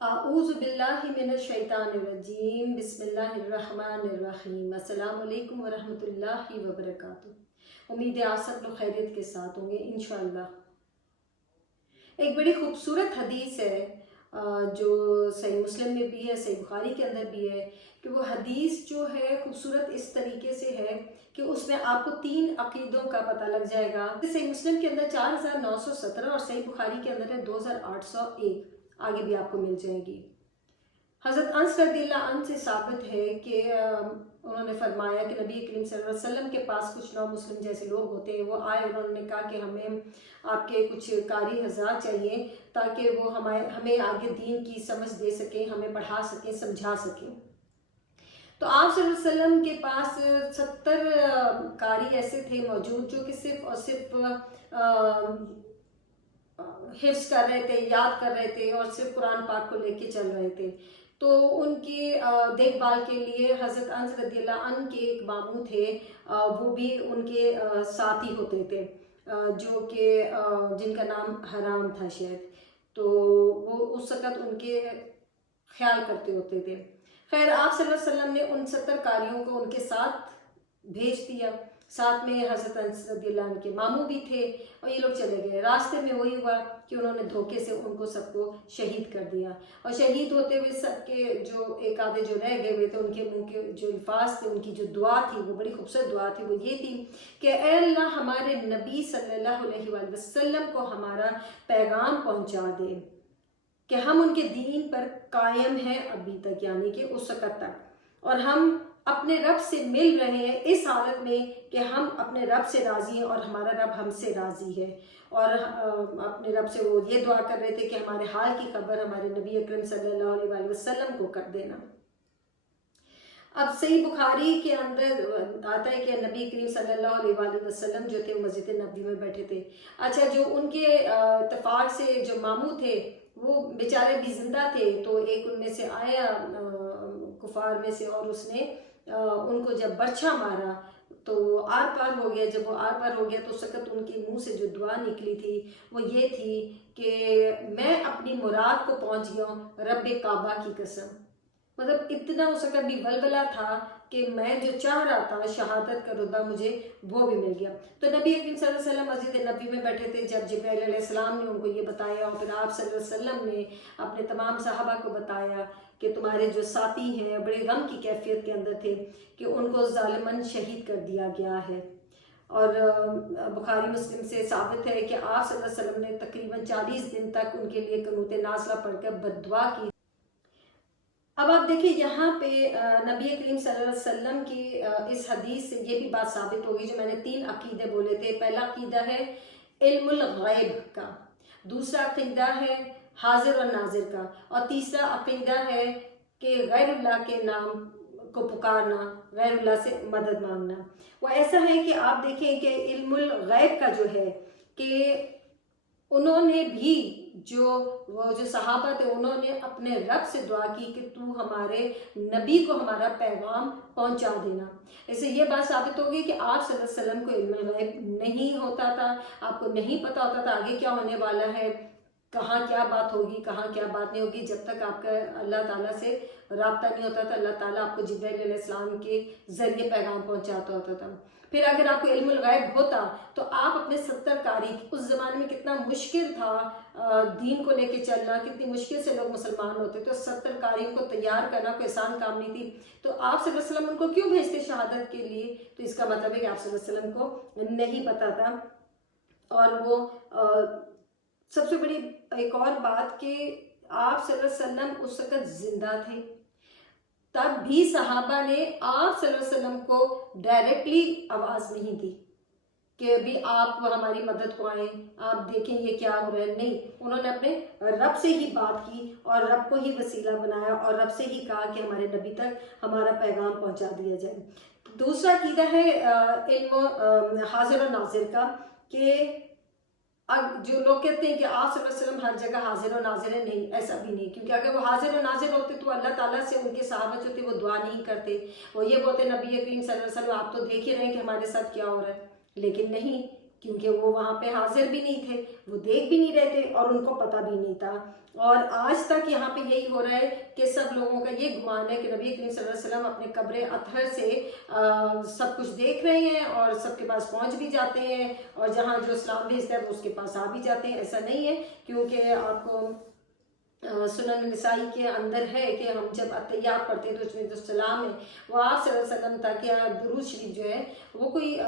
اعوذ باللہ من الشیطان الرجیم بسم اللہ الرحمن الرحیم السلام علیکم ورحمۃ اللہ وبرکاتہ۔ امید ہے آپ سب لوگ خیریت کے ساتھ ہوں گے انشاءاللہ۔ ایک بڑی خوبصورت حدیث ہے جو صحیح مسلم میں بھی ہے، صحیح بخاری کے اندر بھی ہے، کہ وہ حدیث جو ہے خوبصورت اس طریقے سے ہے کہ اس میں آپ کو 3 عقیدوں کا پتہ لگ جائے گا۔ صحیح مسلم کے اندر 4917 اور صحیح بخاری کے اندر ہے 2801، آگے بھی آپ کو مل جائے گی۔ حضرت انس رضی اللہ عنہ سے ثابت ہے کہ انہوں نے فرمایا کہ نبی کریم صلی اللہ علیہ وسلم کے پاس کچھ نو مسلم جیسے لوگ ہوتے ہیں، وہ آئے، انہوں نے کہا کہ ہمیں آپ کے کچھ قاری حضرات چاہیے تاکہ وہ ہمیں آگے دین کی سمجھ دے سکیں، ہمیں پڑھا سکیں، سمجھا سکیں۔ تو آپ صلی اللہ علیہ وسلم کے پاس 70 قاری ایسے تھے موجود جو کہ صرف اور صرف حفظ کر رہے تھے، یاد کر رہے تھے اور صرف قرآن پاک کو لے کے چل رہے تھے۔ تو ان کی دیکھ بھال کے لیے حضرت انس رضی اللہ عنہ کے ایک ماموں تھے، وہ بھی ان کے ساتھی ہوتے تھے، جو کہ جن کا نام حرام تھا شاید، تو وہ اس وقت ان کے خیال کرتے ہوتے تھے۔ خیر، آپ صلی اللہ علیہ وسلم نے ان 70 قاریوں کو ان کے ساتھ بھیج دیا، ساتھ میں حضرت انس رضی اللہ عنہ کے ماموں بھی تھے، اور یہ لوگ چلے گئے۔ راستے میں وہی ہوا کہ انہوں نے دھوکے سے ان کو سب کو شہید کر دیا، اور شہید ہوتے ہوئے سب کے جو ایک آدھے جو رہ گئے ہوئے تھے، ان کے منہ کے جو الفاظ تھے، ان کی جو دعا تھی، وہ بڑی خوبصورت دعا تھی، وہ یہ تھی کہ اے اللہ ہمارے نبی صلی اللہ علیہ وآلہ وسلم کو ہمارا پیغام پہنچا دے کہ ہم ان کے دین پر قائم ہیں ابھی تک، یعنی کہ اس وقت تک، اور ہم اپنے رب سے مل رہے ہیں اس حالت میں کہ ہم اپنے رب سے راضی ہیں اور ہمارا رب ہم سے راضی ہے، اور اپنے رب سے وہ یہ دعا کر رہے تھے کہ ہمارے حال کی خبر ہمارے نبی اکرم صلی اللہ علیہ وآلہ وسلم کو کر دینا۔ اب صحیح بخاری کے اندر آتا ہے کہ نبی کریم صلی اللہ علیہ وآلہ وسلم جو تھے وہ مسجد نبوی میں بیٹھے تھے۔ اچھا، جو ان کے اتفاق سے جو ماموں تھے وہ بیچارے بھی زندہ تھے، تو ایک ان میں سے آیا کفار میں سے، اور اس نے ان کو جب برچھا مارا تو آر پار ہو گیا۔ جب وہ آر پار ہو گیا تو اس وقت ان کے منہ سے جو دعا نکلی تھی وہ یہ تھی کہ میں اپنی مراد کو پہنچ گیا ہوں رب کعبہ کی قسم۔ مطلب اتنا اس وقت بھی ولولہ تھا کہ میں جو چاہ رہا تھا شہادت کا رتبہ مجھے وہ بھی مل گیا۔ تو نبی اکرم صلی اللہ علیہ وسلم مسجد نبوی میں بیٹھے تھے، جب جبرائیل علیہ السلام نے ان کو یہ بتایا، اور پھر آپ صلی اللہ علیہ وسلم نے اپنے تمام صحابہ کو بتایا کہ تمہارے جو ساتھی ہیں بڑے غم کی کیفیت کے اندر تھے کہ ان کو ظالماً شہید کر دیا گیا ہے۔ اور بخاری مسلم سے ثابت ہے کہ آپ صلی اللہ علیہ وسلم نے تقریباً 40 دن تک ان کے لیے قنوت نازلہ پڑھ کر بد دعا کی۔ اب آپ دیکھیں یہاں پہ نبی کریم صلی اللہ علیہ وسلم کی اس حدیث سے یہ بھی بات ثابت ہوگی، جو میں نے 3 عقیدے بولے تھے۔ پہلا عقیدہ ہے علم الغیب کا، دوسرا عقیدہ ہے حاضر و ناظر کا، اور تیسرا عقیدہ ہے کہ غیر اللہ کے نام کو پکارنا، غیر اللہ سے مدد مانگنا۔ وہ ایسا ہے کہ آپ دیکھیں کہ علم الغیب کا جو ہے کہ انہوں نے بھی وہ جو صحابہ تھے انہوں نے اپنے رب سے دعا کی کہ تو ہمارے نبی کو ہمارا پیغام پہنچا دینا۔ اس سے یہ بات ثابت ہوگی کہ آپ صلی اللہ علیہ وسلم کو علم الغیب نہیں ہوتا تھا، آپ کو نہیں پتا ہوتا تھا آگے کیا ہونے والا ہے، کہاں کیا بات ہوگی، کہاں کیا بات نہیں ہوگی۔ جب تک آپ کا اللہ تعالیٰ سے رابطہ نہیں ہوتا تھا، اللہ تعالیٰ آپ کو جبرائیل علیہ السلام کے ذریعے پیغام پہنچاتا ہوتا تھا۔ پھر اگر آپ کو علم الغیب ہوتا تو آپ اپنے 70 قاری، اس زمانے میں کتنا مشکل تھا دین کو لے کے چلنا، کتنی مشکل سے لوگ مسلمان ہوتے، تو 70 قاریوں کو تیار کرنا کوئی آسان کام نہیں تھی۔ تو آپ صلی اللہ علیہ وسلم ان کو کیوں بھیجتے شہادت کے لیے؟ تو اس کا مطلب ہے کہ آپ صلی اللہ علیہ وسلم کو نہیں پتا تھا۔ اور وہ سب سے بڑی ایک اور بات کہ آپ صلی اللہ علیہ وسلم اس وقت زندہ تھے، تب بھی صحابہ نے آپ صلی اللہ علیہ وسلم کو ڈائریکٹلی آواز نہیں دی کہ ابھی آپ ہماری مدد کو آئیں، آپ دیکھیں یہ کیا ہو رہا ہے۔ نہیں، انہوں نے اپنے رب سے ہی بات کی اور رب کو ہی وسیلہ بنایا اور رب سے ہی کہا کہ ہمارے نبی تک ہمارا پیغام پہنچا دیا جائے۔ دوسرا عقیدہ ہے علم حاضر و ناظر کا، کہ اب جو لوگ کہتے ہیں کہ آپ صلی اللہ علیہ وسلم ہر جگہ حاضر و ناظر ہیں، نہیں، ایسا بھی نہیں، کیونکہ اگر وہ حاضر و ناظر ہوتے تو اللہ تعالیٰ سے ان کے صحابہ جو تھے وہ دعا نہیں کرتے، وہ یہ بولتے نبی کریم صلی اللہ علیہ وسلم آپ تو دیکھ ہی رہے ہیں کہ ہمارے ساتھ کیا ہو رہا ہے، لیکن نہیں، کیونکہ وہ وہاں پہ حاضر بھی نہیں تھے، وہ دیکھ بھی نہیں رہے تھے اور ان کو پتہ بھی نہیں تھا۔ اور آج تک یہاں پہ یہی ہو رہا ہے کہ سب لوگوں کا یہ گمان ہے کہ نبی کریم صلی اللہ علیہ وسلم اپنے قبر اطہر سے سب کچھ دیکھ رہے ہیں اور سب کے پاس پہنچ بھی جاتے ہیں، اور جہاں جو اسلام بھیجتا ہے وہ اس کے پاس آ بھی جاتے ہیں۔ ایسا نہیں ہے، کیونکہ آپ کو سنن نسائی کے اندر ہے کہ ہم جب اتحیات پڑھتے ہیں تو اس میں جو سلام ہے وہ آپ صلی اللہ علیہ وسلم تک، یا درود شریف جو ہے وہ کوئی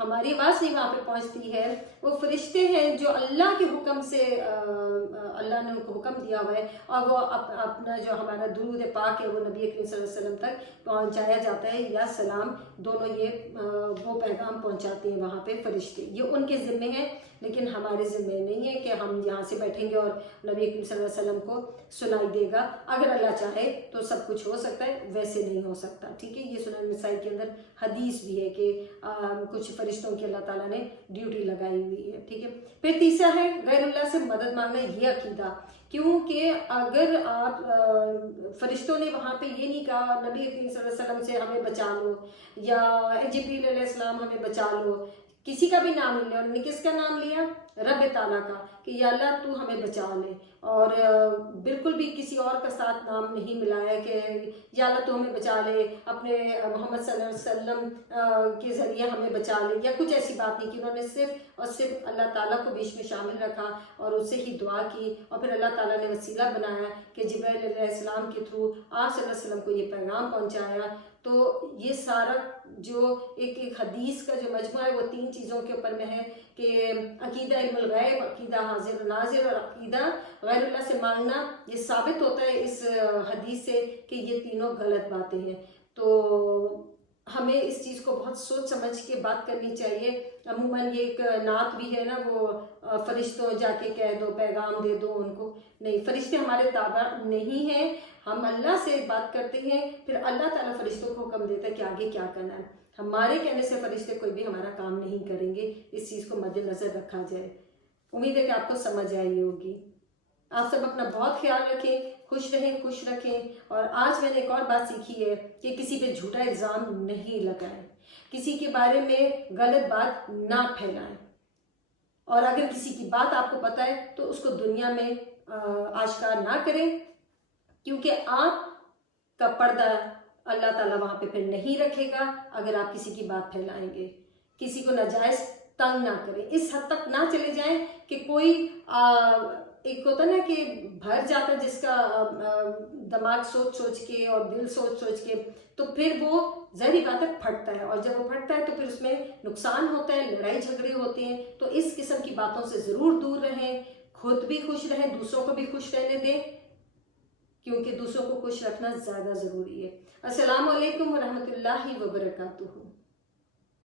ہماری آواز نہیں وہاں پہ پہنچتی ہے، وہ فرشتے ہیں جو اللہ کے حکم سے اللہ نے ان کو حکم دیا ہوا ہے، اور وہ اپنا جو ہمارا درود پاک ہے وہ نبی کریم صلی اللہ علیہ وسلم تک پہنچایا جاتا ہے، یا سلام دونوں یہ وہ پیغام پہنچاتے ہیں وہاں پہ فرشتے، یہ ان کے ذمے ہیں، لیکن ہمارے ذمے نہیں ہے کہ ہم یہاں سے بیٹھیں گے اور نبی کریم صلی اللہ علیہ وسلم کو سنائی دے گا۔ اگر اللہ چاہے تو سب کچھ ہو سکتا ہے، ویسے نہیں ہو سکتا، ٹھیک ہے۔ یہ سنن نسائی کے اندر حدیث بھی ہے کہ کچھ فرشتوں کی اللہ تعالیٰ نے ڈیوٹی لگائی ہوئی ہے، ٹھیک ہے۔ پھر تیسرا ہے غیر اللہ سے مدد مانگنا، یہ عقیدہ، کیونکہ اگر آپ فرشتوں نے وہاں پہ یہ نہیں کہا نبی کریم صلی اللہ علیہ وسلم سے ہمیں بچا لو، یا جبریل علیہ السلام ہمیں بچا لو، کسی کا بھی نام نہیں لیا، انہوں نے کس کا نام لیا؟ رب تعالیٰ کا، کہ یا اللہ تو ہمیں بچا لے، اور بالکل بھی کسی اور کا ساتھ نام نہیں ملایا کہ یا اللہ تو ہمیں بچا لے، اپنے محمد صلی اللہ علیہ وسلم کے ذریعے ہمیں بچا لے، یا کچھ ایسی بات نہیں، کہ انہوں نے صرف اور صرف اللہ تعالیٰ کو بیچ میں شامل رکھا اور اس سے ہی دعا کی، اور پھر اللہ تعالیٰ نے وسیلہ بنایا کہ جبرائیل علیہ السلام کے تھرو آپ صلی اللہ علیہ وسلم کو یہ پیغام پہنچایا۔ تو یہ سارا جو ایک حدیث کا جو مجموعہ ہے وہ 3 چیزوں کے اوپر میں ہے، کہ عقیدہ علم الغیب، عقیدہ حاضر و ناظر، اور عقیدہ غیر اللہ سے مانگنا۔ یہ ثابت ہوتا ہے اس حدیث سے کہ یہ تینوں غلط باتیں ہیں۔ تو ہمیں اس چیز کو بہت سوچ سمجھ کے بات کرنی چاہیے۔ عموماً یہ ایک نعت بھی ہے نا، وہ فرشتوں جا کے کہہ دو، پیغام دے دو ان کو، نہیں، فرشتے ہمارے تابع نہیں ہیں، ہم اللہ سے بات کرتے ہیں، پھر اللہ تعالیٰ فرشتوں کو حکم دیتا ہے کہ آگے کیا کرنا ہے، ہمارے کہنے سے فرشتے کوئی بھی ہمارا کام نہیں کریں گے۔ اس چیز کو مد نظر رکھا جائے۔ امید ہے کہ آپ کو سمجھ آئی ہوگی۔ آپ سب اپنا بہت خیال رکھیں، خوش رہیں، خوش رکھیں، اور آج میں نے ایک اور بات سیکھی ہے کہ کسی پہ جھوٹا الزام نہیں لگائیں، کسی کے بارے میں غلط بات نہ پھیلائیں، اور اگر کسی کی بات آپ کو پتہ ہے تو اس کو دنیا میں آشکار نہ کریں، کیونکہ آپ کا پردہ اللہ تعالیٰ وہاں پہ پھر نہیں رکھے گا اگر آپ کسی کی بات پھیلائیں گے۔ کسی کو ناجائز تنگ نہ کریں، اس حد تک نہ چلے جائیں کہ کوئی ایک ہوتا نا کہ بھر جاتا ہے جس کا دماغ سوچ سوچ کے اور دل سوچ سوچ کے، تو پھر وہ ظاہری بات ہے پھٹتا ہے، اور جب وہ پھٹتا ہے تو پھر اس میں نقصان ہوتا ہے، لڑائی جھگڑے ہوتے ہیں۔ تو اس قسم کی باتوں سے ضرور دور رہیں، خود بھی خوش رہیں، دوسروں کو بھی خوش رہنے دیں، کیونکہ دوسروں کو خوش رکھنا زیادہ ضروری ہے۔ السلام علیکم ورحمۃ اللہ وبرکاتہ۔